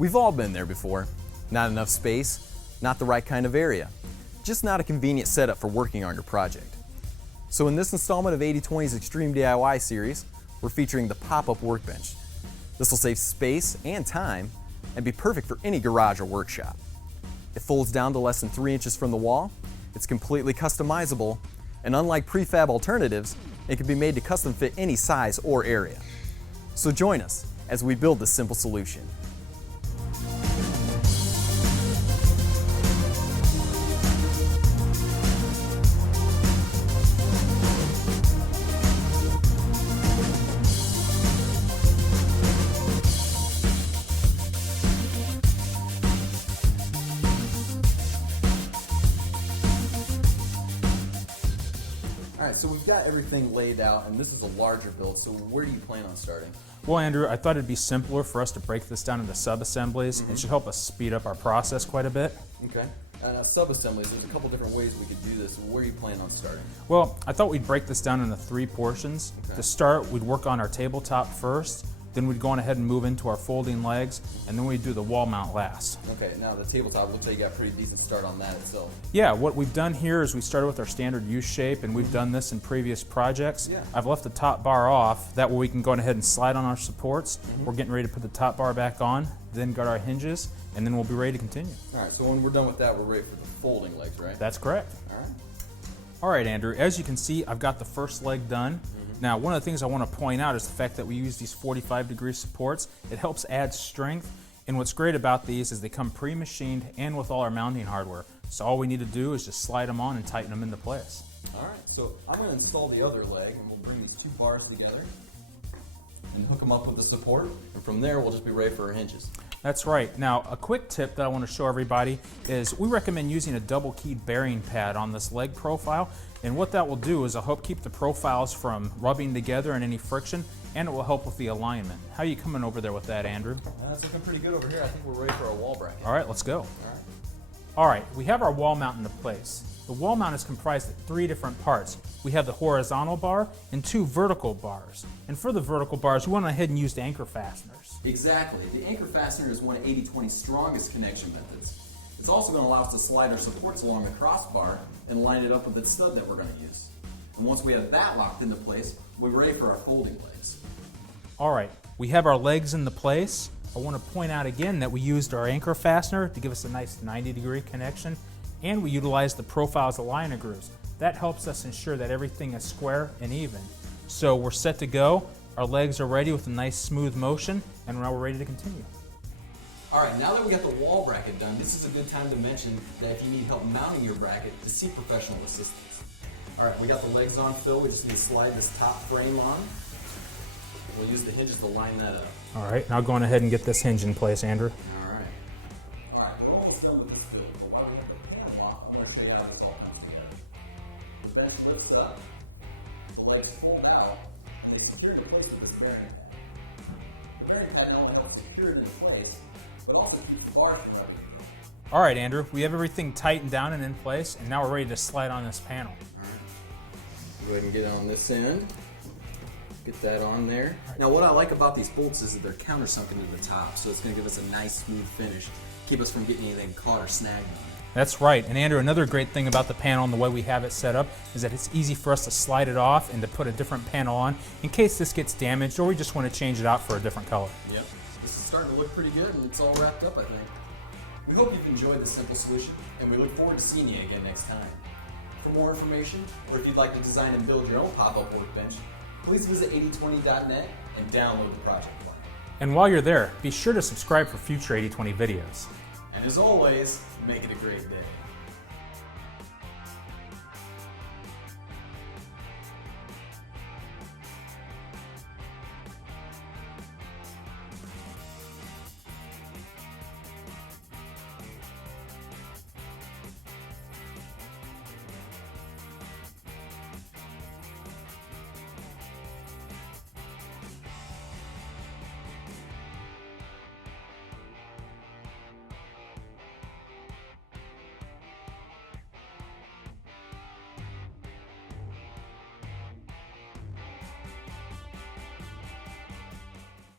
We've all been there before. Not enough space, not the right kind of area, just not a convenient setup for working on your project. So in this installment of 80/20's Xtreme DIY series, we're featuring the Pop-Up Workbench. This will save space and time and be perfect for any garage or workshop. It folds down to less than 3 inches from the wall, it's completely customizable, and unlike prefab alternatives, it can be made to custom fit any size or area. So join us as we build this simple solution. Alright, so we've got everything laid out, and this is a larger build, so where do you plan on starting? Well, Andrew, I thought it'd be simpler for us to break this down into sub-assemblies. It should help us speed up our process quite a bit. Okay. Sub-assemblies, there's a couple different ways we could do this. Where do you plan on starting? Well, I thought we'd break this down into 3 portions. Okay. To start, we'd work on our tabletop first, then we'd go on ahead and move into our folding legs, and then we'd do the wall mount last. Okay, now the tabletop looks like you got a pretty decent start on that itself. Yeah, what we've done here is we started with our standard U shape, and we've done this in previous projects. Yeah. I've left the top bar off, that way we can go ahead and slide on our supports. We're getting ready to put the top bar back on, then got our hinges, and then we'll be ready to continue. Alright, so when we're done with that, we're ready for the folding legs, right? That's correct. Alright. All right, Andrew, as you can see, I've got the first leg done. Now, one of the things I want to point out is the fact that we use these 45-degree supports. It helps add strength, and what's great about these is they come pre-machined and with all our mounting hardware. So all we need to do is just slide them on and tighten them into place. Alright, so I'm going to install the other leg, and we'll bring these 2 bars together and hook them up with the support, and from there we'll just be ready for our hinges. That's right. Now, a quick tip that I want to show everybody is we recommend using a double-keyed bearing pad on this leg profile, and what that will do is it'll help keep the profiles from rubbing together and any friction, and it will help with the alignment. How are you coming over there with that, Andrew? That's looking pretty good over here. I think we're ready for our wall bracket. All right, let's go. Alright. All right, we have our wall mount into place. The wall mount is comprised of 3 different parts. We have the horizontal bar and 2 vertical bars. And for the vertical bars, we went ahead and used anchor fasteners. Exactly. The anchor fastener is one of 80/20's strongest connection methods. It's also going to allow us to slide our supports along the crossbar and line it up with the stud that we're going to use. And once we have that locked into place, we're ready for our folding legs. All right, we have our legs into place. I want to point out again that we used our anchor fastener to give us a nice 90-degree connection, and we utilized the profiles aligner grooves. That helps us ensure that everything is square and even. So we're set to go. Our legs are ready with a nice smooth motion, and now we're ready to continue. Alright, now that we got the wall bracket done, this is a good time to mention that if you need help mounting your bracket, to seek professional assistance. Alright, we got the legs on, Phil. We just need to slide this top frame on. We'll use the hinges to line that up. All right, now going ahead and get this hinge in place, Andrew. Alright. Alright, we're almost done with this build, but while we have the panel off, I want to show you how this all comes together. The bench lifts up, the legs fold out, and they secure in place with this bearing pad. The bearing pad not only helps secure it in place, but also keeps the bars from everything. All right, Andrew, we have everything tightened down and in place, and now we're ready to slide on this panel. Alright. Go ahead and get it on this end. Get that on there. Now what I like about these bolts is that they're countersunken to the top, so it's going to give us a nice smooth finish, keep us from getting anything caught or snagged on it. That's right, and Andrew, another great thing about the panel and the way we have it set up is that it's easy for us to slide it off and to put a different panel on in case this gets damaged or we just want to change it out for a different color. Yep. This is starting to look pretty good and it's all wrapped up, I think. We hope you've enjoyed this simple solution, and we look forward to seeing you again next time. For more information, or if you'd like to design and build your own pop-up workbench, please visit 8020.net and download the project plan. And while you're there, be sure to subscribe for future 80/20 videos. And as always, make it a great day.